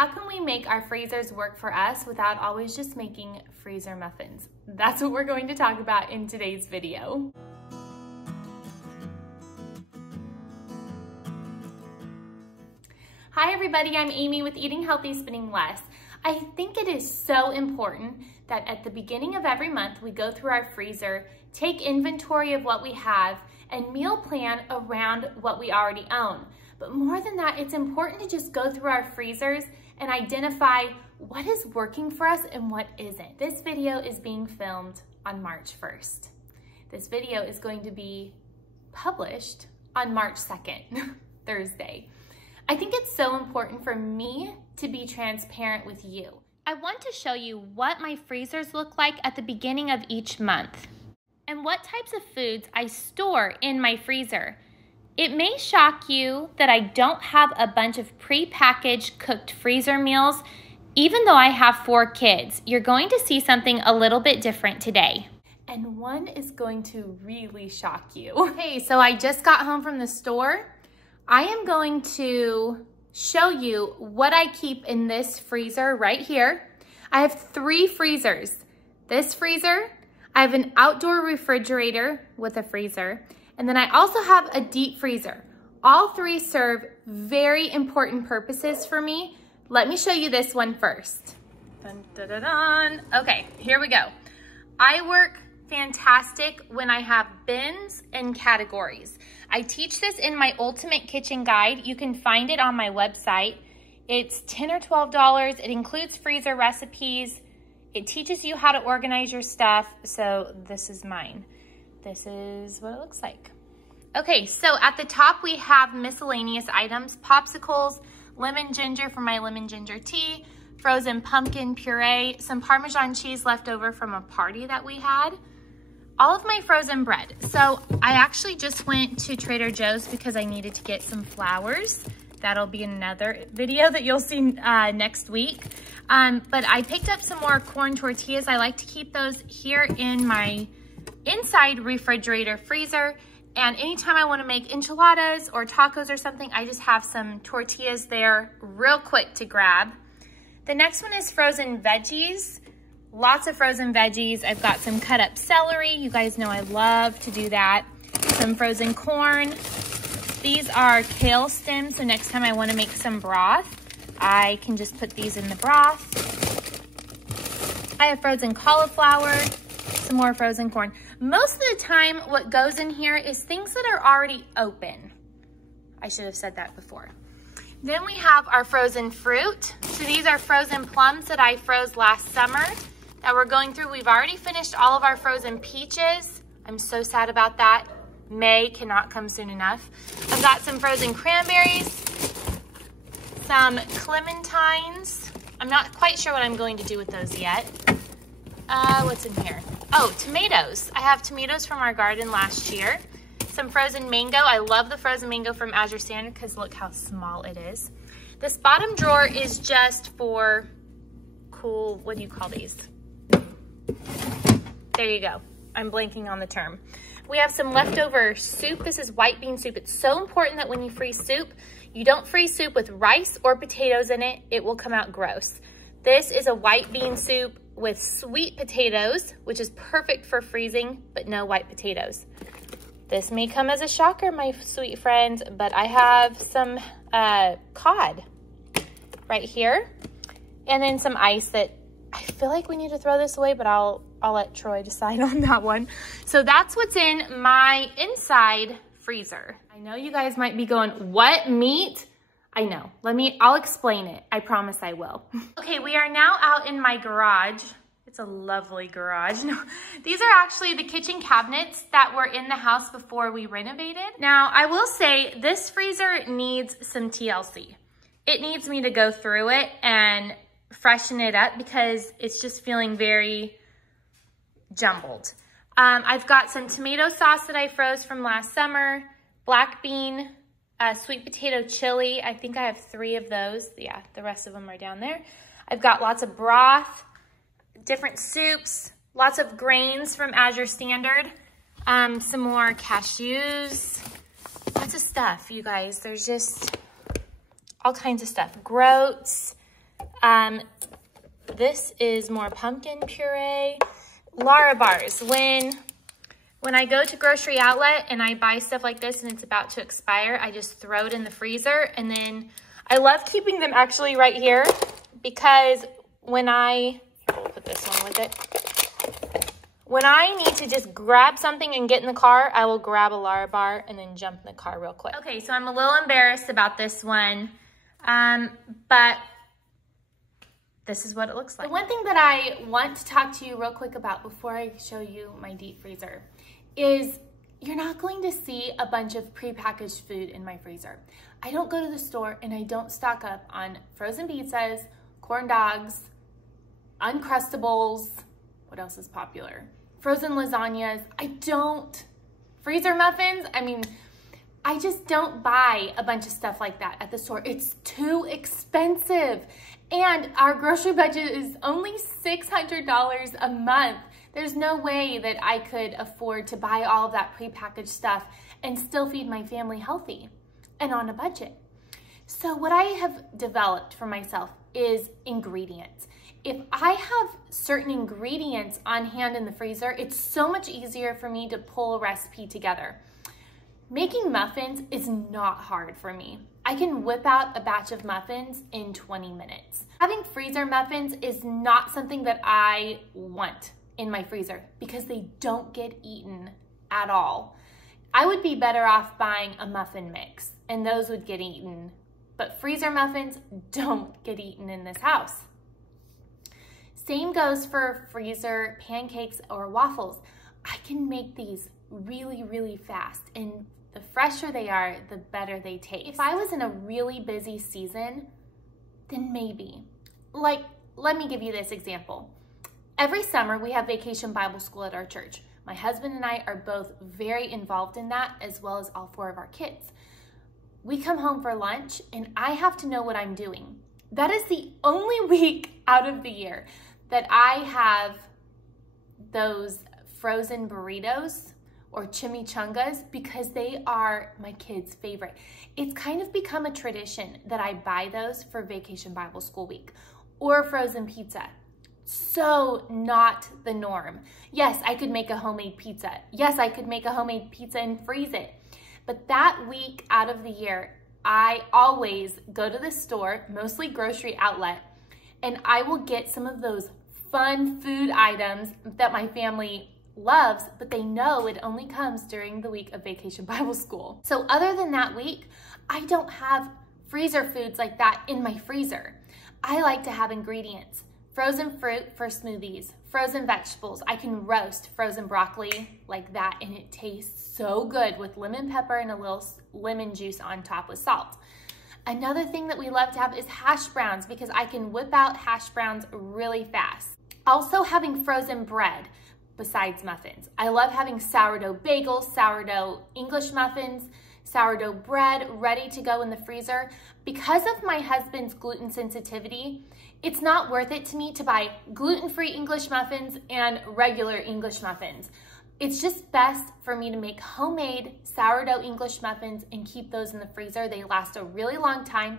How can we make our freezers work for us without always just making freezer muffins? That's what we're going to talk about in today's video. Hi everybody, I'm Amy with Eating Healthy, Spending Less. I think it is so important that at the beginning of every month we go through our freezer, take inventory of what we have, and meal plan around what we already own. But more than that, it's important to just go through our freezers and identify what is working for us and what isn't. This video is being filmed on March 1st. This video is going to be published on March 2nd, Thursday. I think it's so important for me to be transparent with you. I want to show you what my freezers look like at the beginning of each month and what types of foods I store in my freezer. It may shock you that I don't have a bunch of pre-packaged cooked freezer meals, even though I have 4 kids. You're going to see something a little bit different today. And one is going to really shock you. Okay, so I just got home from the store. I am going to show you what I keep in this freezer right here. I have 3 freezers. This freezer, I have an outdoor refrigerator with a freezer, and then I also have a deep freezer. All 3 serve very important purposes for me. Let me show you this one first. Dun, dun, dun, dun. Okay, here we go. I work fantastic when I have bins and categories. I teach this in my Ultimate Kitchen Guide. You can find it on my website. It's $10 or $12. It includes freezer recipes. It teaches you how to organize your stuff. So this is mine. This is what it looks like. Okay, so at the top we have miscellaneous items, popsicles, lemon ginger for my lemon ginger tea, frozen pumpkin puree, some Parmesan cheese left over from a party that we had, all of my frozen bread. So I actually just went to Trader Joe's because I needed to get some flowers. That'll be another video that you'll see next week. But I picked up some more corn tortillas. I like to keep those here in my inside refrigerator freezer, and anytime I want to make enchiladas or tacos or something, I just have some tortillas there real quick to grab. The next one is frozen veggies. Lots of frozen veggies. I've got some cut up celery. You guys know I love to do that. Some frozen corn. These are kale stems, so next time I want to make some broth, I can just put these in the broth. I have frozen cauliflower, some more frozen corn. Most of the time, what goes in here is things that are already open. I should have said that before. Then we have our frozen fruit. So these are frozen plums that I froze last summer that we're going through. We've already finished all of our frozen peaches. I'm so sad about that. May cannot come soon enough. I've got some frozen cranberries, some clementines. I'm not quite sure what I'm going to do with those yet. What's in here? Oh, tomatoes. I have tomatoes from our garden last year. Some frozen mango. I love the frozen mango from Azure Standard because look how small it is. This bottom drawer is just for cool, what do you call these? There you go. I'm blanking on the term. We have some leftover soup. This is white bean soup. It's so important that when you freeze soup, you don't freeze soup with rice or potatoes in it. It will come out gross. This is a white bean soup with sweet potatoes, which is perfect for freezing, but no white potatoes. This may come as a shocker, my sweet friends, but I have some cod right here, and then some ice that I feel like we need to throw this away, but I'll let Troy decide on that one. So that's what's in my inside freezer. I know you guys might be going, what meat? I know, I'll explain it. I promise I will. Okay, we are now out in my garage. It's a lovely garage. No, these are actually the kitchen cabinets that were in the house before we renovated. Now, I will say this freezer needs some TLC. It needs me to go through it and freshen it up because it's just feeling very jumbled. I've got some tomato sauce that I froze from last summer, black bean, sweet potato chili. I think I have 3 of those. Yeah, the rest of them are down there. I've got lots of broth, different soups, lots of grains from Azure Standard, some more cashews, lots of stuff, you guys. There's just all kinds of stuff. Groats, This is more pumpkin puree. Larabars. When I go to Grocery Outlet and I buy stuff like this and it's about to expire, I just throw it in the freezer. And then I love keeping them actually right here because we'll put this one with it. When I need to just grab something and get in the car, I will grab a Larabar and then jump in the car real quick. Okay, so I'm a little embarrassed about this one, but this is what it looks like. The one thing that I want to talk to you real quick about before I show you my deep freezer is you're not going to see a bunch of prepackaged food in my freezer. I don't go to the store and I don't stock up on frozen pizzas, corn dogs, Uncrustables, what else is popular? Frozen lasagnas. Freezer muffins, I just don't buy a bunch of stuff like that at the store. It's too expensive. And our grocery budget is only $600 a month. There's no way that I could afford to buy all of that prepackaged stuff and still feed my family healthy and on a budget. So what I have developed for myself is ingredients. If I have certain ingredients on hand in the freezer, it's so much easier for me to pull a recipe together. Making muffins is not hard for me. I can whip out a batch of muffins in 20 minutes. Having freezer muffins is not something that I want in my freezer because they don't get eaten at all. I would be better off buying a muffin mix and those would get eaten, but freezer muffins don't get eaten in this house. Same goes for freezer pancakes or waffles. I can make these really, really fast, and the fresher they are, the better they taste. If I was in a really busy season, then maybe. Like, let me give you this example. Every summer, we have Vacation Bible School at our church. My husband and I are both very involved in that, as well as all 4 of our kids. We come home for lunch, and I have to know what I'm doing. That is the only week out of the year that I have those frozen burritos or chimichangas because they are my kids' favorite. It's kind of become a tradition that I buy those for Vacation Bible School week or frozen pizza. So not the norm. Yes, I could make a homemade pizza. Yes, I could make a homemade pizza and freeze it. But that week out of the year, I always go to the store, mostly Grocery Outlet, and I will get some of those fun food items that my family loves, but they know it only comes during the week of Vacation Bible School. So other than that week, I don't have freezer foods like that in my freezer. I like to have ingredients. Frozen fruit for smoothies, frozen vegetables. I can roast frozen broccoli like that and it tastes so good with lemon pepper and a little lemon juice on top with salt. Another thing that we love to have is hash browns because I can whip out hash browns really fast. Also having frozen bread besides muffins. I love having sourdough bagels, sourdough English muffins, sourdough bread ready to go in the freezer. Because of my husband's gluten sensitivity, it's not worth it to me to buy gluten-free English muffins and regular English muffins. It's just best for me to make homemade sourdough English muffins and keep those in the freezer. They last a really long time.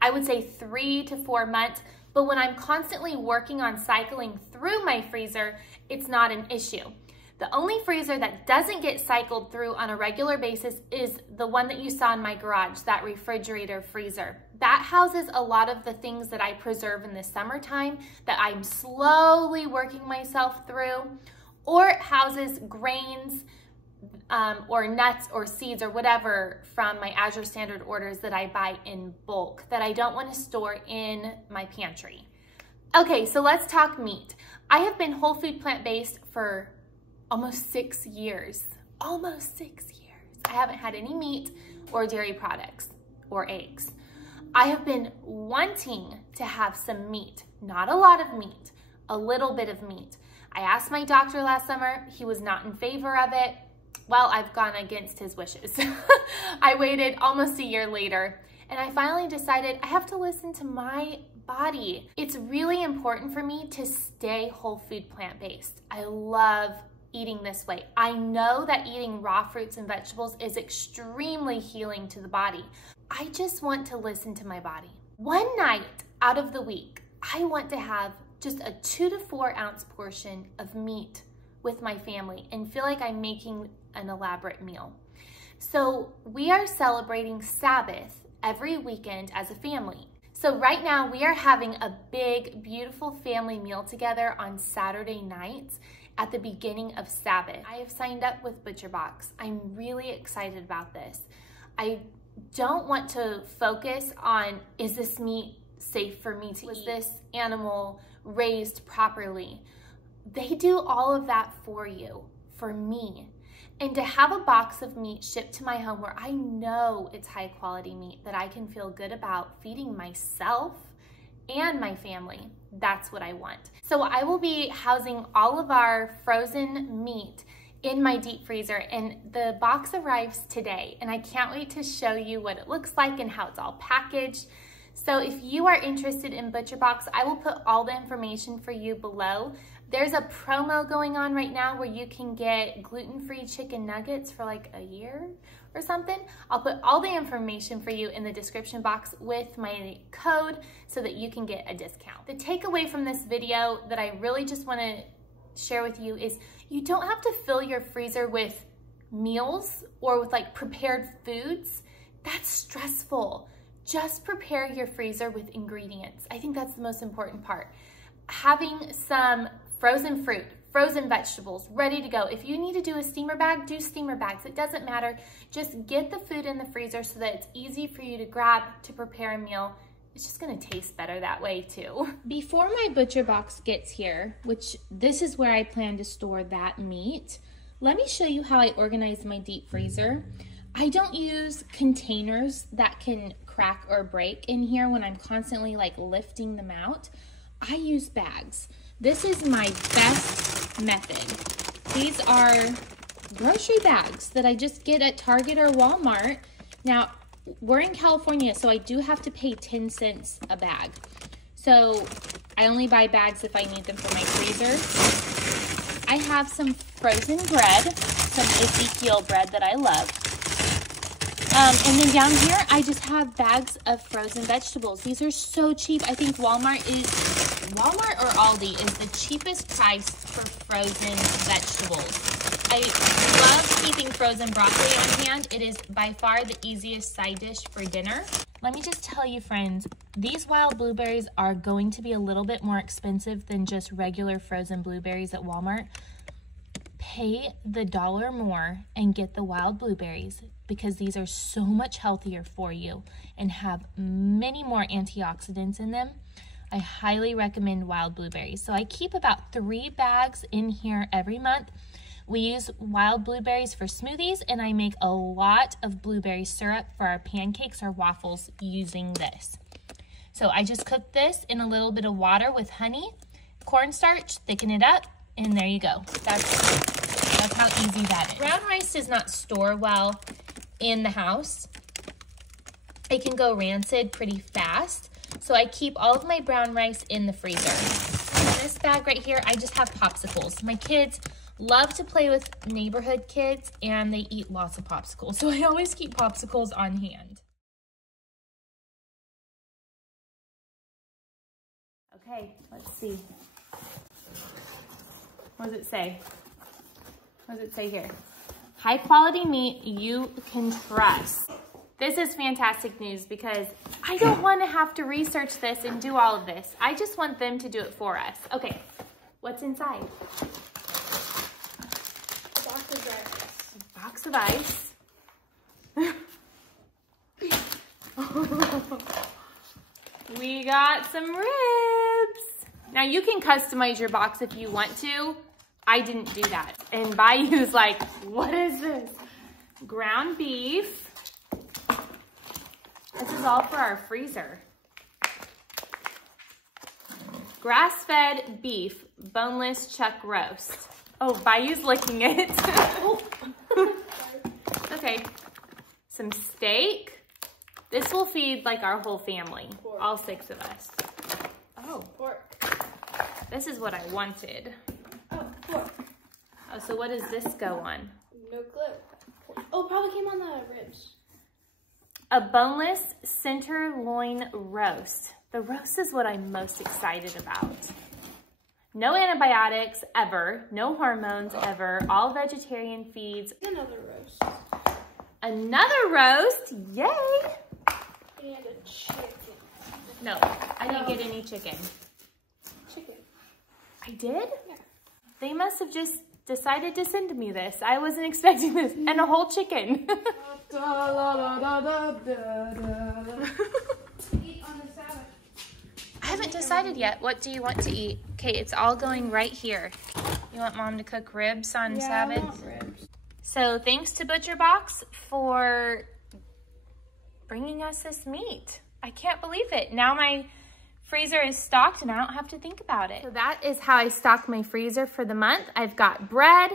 I would say 3 to 4 months, but when I'm constantly working on cycling through my freezer, it's not an issue. The only freezer that doesn't get cycled through on a regular basis is the one that you saw in my garage, that refrigerator freezer. That houses a lot of the things that I preserve in the summertime that I'm slowly working myself through, or it houses grains or nuts or seeds or whatever from my Azure Standard orders that I buy in bulk that I don't want to store in my pantry. Okay, so let's talk meat. I have been whole food plant-based for almost 6 years. Almost 6 years. I haven't had any meat or dairy products or eggs. I have been wanting to have some meat, not a lot of meat, a little bit of meat. I asked my doctor last summer, he was not in favor of it. Well, I've gone against his wishes. I waited almost a year later and I finally decided I have to listen to my body. It's really important for me to stay whole food plant-based. I love eating this way. I know that eating raw fruits and vegetables is extremely healing to the body. I just want to listen to my body. One night out of the week, I want to have just a 2 to 4 ounce portion of meat with my family and feel like I'm making an elaborate meal. So we are celebrating Sabbath every weekend as a family. So right now we are having a big, beautiful family meal together on Saturday nights at the beginning of Sabbath. I have signed up with ButcherBox. I'm really excited about this. I don't want to focus on, is this meat safe for me to eat? Was this animal raised properly? They do all of that for you, for me. And to have a box of meat shipped to my home where I know it's high quality meat that I can feel good about feeding myself and my family, that's what I want. So I will be housing all of our frozen meat in my deep freezer, and the box arrives today, and I can't wait to show you what it looks like and how it's all packaged. So if you are interested in ButcherBox, I will put all the information for you below. There's a promo going on right now where you can get gluten-free chicken nuggets for like a year or something. I'll put all the information for you in the description box with my code so that you can get a discount. The takeaway from this video that I really just want to share with you is you don't have to fill your freezer with meals or with like prepared foods. That's stressful. Just prepare your freezer with ingredients. I think that's the most important part. Having some frozen fruit, frozen vegetables ready to go. If you need to do a steamer bag, do steamer bags. It doesn't matter. Just get the food in the freezer so that it's easy for you to grab to prepare a meal. It's just gonna taste better that way too. Before my ButcherBox gets here, which this is where I plan to store that meat, let me show you how I organize my deep freezer. I don't use containers that can crack or break in here when I'm constantly like lifting them out. I use bags. This is my best method. These are grocery bags that I just get at Target or Walmart. Now, we're in California, so I do have to pay 10 cents a bag. So I only buy bags if I need them for my freezer. I have some frozen bread, some Ezekiel bread that I love. And then down here, I just have bags of frozen vegetables. These are so cheap. I think Walmart or Aldi is the cheapest price for frozen vegetables. I love keeping frozen broccoli on hand. It is by far the easiest side dish for dinner. Let me just tell you, friends, these wild blueberries are going to be a little bit more expensive than just regular frozen blueberries at Walmart. Pay the $1 more and get the wild blueberries because these are so much healthier for you and have many more antioxidants in them. I highly recommend wild blueberries. So I keep about 3 bags in here every month. We use wild blueberries for smoothies, and I make a lot of blueberry syrup for our pancakes or waffles using this. So I just cook this in a little bit of water with honey, cornstarch, thicken it up, and there you go. That's how easy that is. Brown rice does not store well in the house. It can go rancid pretty fast. So I keep all of my brown rice in the freezer. In this bag right here, I just have popsicles. My kids love to play with neighborhood kids and they eat lots of popsicles. So I always keep popsicles on hand. Okay, let's see. What does it say? What does it say here? High quality meat you can trust. This is fantastic news because I don't want to have to research this and do all of this. I just want them to do it for us. Okay, what's inside? A box of ice. A box of ice. We got some ribs. Now you can customize your box if you want to. I didn't do that. And Bayou's like, what is this? Ground beef. This is all for our freezer. Grass-fed beef, boneless chuck roast. Oh, Bayou's licking it. Okay. Some steak. This will feed like our whole family, pork. All 6 of us. Oh, pork. This is what I wanted. Oh, pork. Oh, so what does this go on? No clue. Oh, probably came on the ribs. A boneless center loin roast. The roast is what I'm most excited about. No antibiotics ever, no hormones ever, all vegetarian feeds. Another roast. Another roast, yay! And a chicken. No, I didn't get any chicken. Chicken. I did? Yeah. They must have just decided to send me this. I wasn't expecting this. And a whole chicken. Eat on the salad. I haven't decided yet. What do you want to eat? Okay, it's all going right here. You want Mom to cook ribs on Sabbath? I want ribs. So thanks to ButcherBox for bringing us this meat. I can't believe it. Now my freezer is stocked and I don't have to think about it. So that is how I stock my freezer for the month. I've got bread,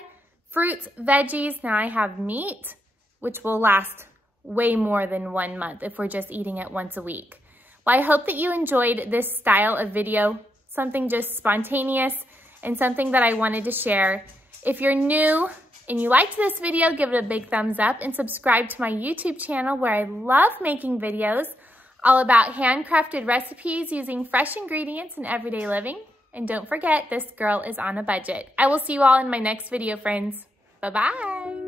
fruits, veggies. Now I have meat, which will last way more than 1 month if we're just eating it once a week. Well, I hope that you enjoyed this style of video, something just spontaneous and something that I wanted to share. If you're new and you liked this video, give it a big thumbs up and subscribe to my YouTube channel where I love making videos all about handcrafted recipes using fresh ingredients in everyday living. And don't forget, this girl is on a budget. I will see you all in my next video, friends. Bye-bye.